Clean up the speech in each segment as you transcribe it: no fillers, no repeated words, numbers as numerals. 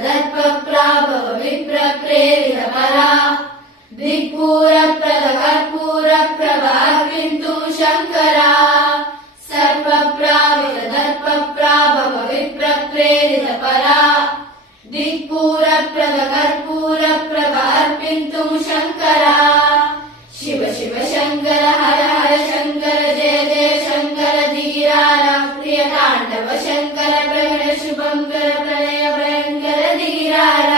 सर्पप्रावितदर्पप्राभव विप्रप्रेरितपरा दिक्पूरप्रदकर्पूरप्रभार्पिन्तु शङ्करा सर्पप्रावितदर्पप्राभव विप्रप्रेरितपरा दिक्पूरप्रदकर्पूरप्रभार्पिन्तु शङ्करा शिव शिव शङ्कर हर हर शङ्कर जय जय शङ्कर धीरार प्रियताण्डव शङ्कर प्रकट शुभङ्कर प्रलय भयङ्कर धीरार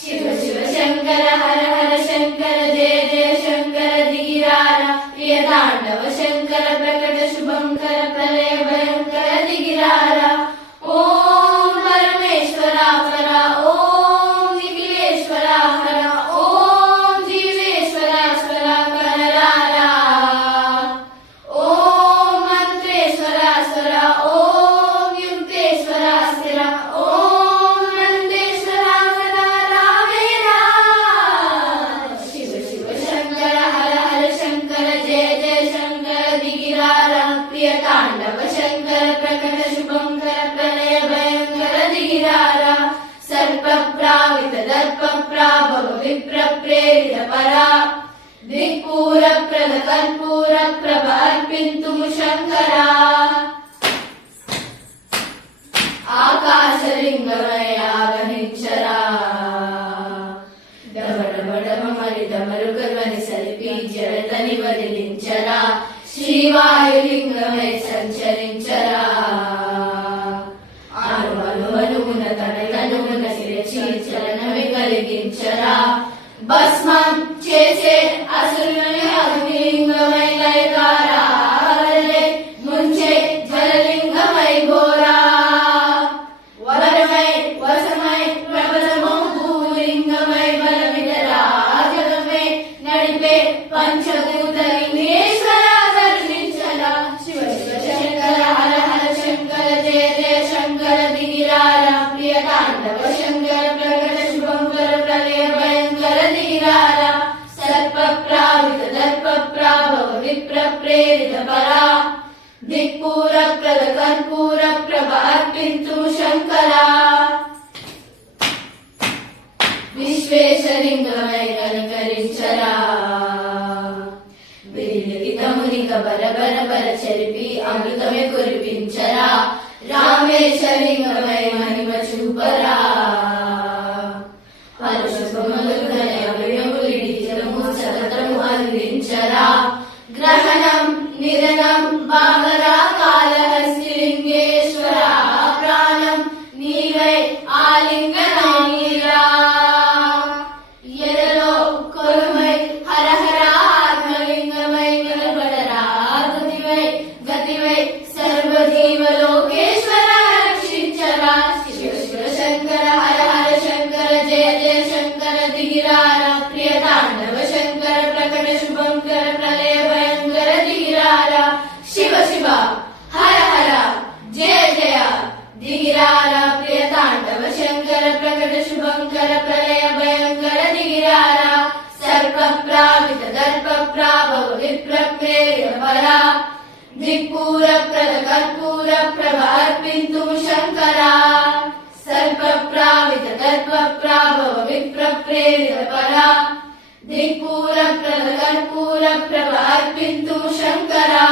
शिव शिव शङ्कर हर हर शङ्कर जय जय शङ्कर धीरार प्रियताण्डव शङ्कर प्रकट शुभङ्कर प्रलय भयङ्कर धीरार ॐ परमेश्वरा परा ॐ निखिलेश्वरा हरा ॐ जीवेश्वरा स्वरा कररारा ॐ मन्त्रेश्वरा स्वरा ॐ युक्तेश्वरा स्थिरा ॐ नन्देश्वरा सदा रामेरा शिव शिव शङ्कर हर हर शङ्कर जय जय शङ्कर दिगिरार प्रियताण्डव शङ्कर प्रकट शुभङ्कर प्रलय भयङ्कर दिगिरार सर्पप्रावितदर्पप्राभव विप्रप्रेरितपरा दिक्पूरप्रदकर्पूरप्रभार्पिन्तु शङ्करा आकाशलिङ्गमयावनिच्छरा डमडमडमरिदमरुगर्वनि सलिपि जडतनि వదిలించరా శ్రీవాయులింగమై సంచరించరా అణువణువున తనలనున చలనమి కలిగించరా భస్మం చేసే అసురుని అగ్నిలింగమై లయకారా ముంచే జలలింగమై ఘోరా వరమై వసమై ప్రబలమో భూలింగమై బలమిదరా జగమే నడిపే పంచభూతలింగేశ్వర కరుణించరా శివ శివ శంకర హర హర శంకర జయ జయ శంకర దిగిరార ప్రియతాండవ శంకర ప్రకట శుభంకర ప్రలయ భయంకర దిగిరార सर्पप्रावितदर्पप्राभव विप्रप्रेरितपरा दिक्पूरप्रदकर्पूरप्रभार्पिन्तु शङ्करा विश्वेशलिङ्गमय कनिकरिंचरा విలిఖితమునిక బర బర బర చెరిపి అమృతమే కురిపించరా రామేశలింగమై మహిమ చూపరా అందించరా గ్రహణం నిరనం బాగరా కాళహస్తిలింగేశ్వర ప్రాణం నీవై ఆలింగనాయిరా ఎదలో కొలుమై హర హర ఆత్మలింగమై నిలబడరా గతివై సర్వజీవలోకేశ్వర రక్షించరా శివ శివ శంకర హర హర శంకర జయ జయ శంకర దిగిరార ప్రియతాండవ శంకర ప్రకట శుభంకర ప్రలయ భయంకర దిగిరార శివ శివ హర హర జయ జయ దిగిరార ప్రియతాండవ శంకర ప్రకట శుభంకర ప్రళయ భయంకర దిగిరార सर्पप्रावितदर्पप्राभव विप्रप्रेरितपरा दिक्पूरप्रदकर्पूरप्रभार्पिन्तु शङ्करा सर्पप्रावितदर्पप्राभव विप्रप्रेरितपरा दिक्पूरप्रदकर्पूरप्रभार्पिन्तु शङ्करा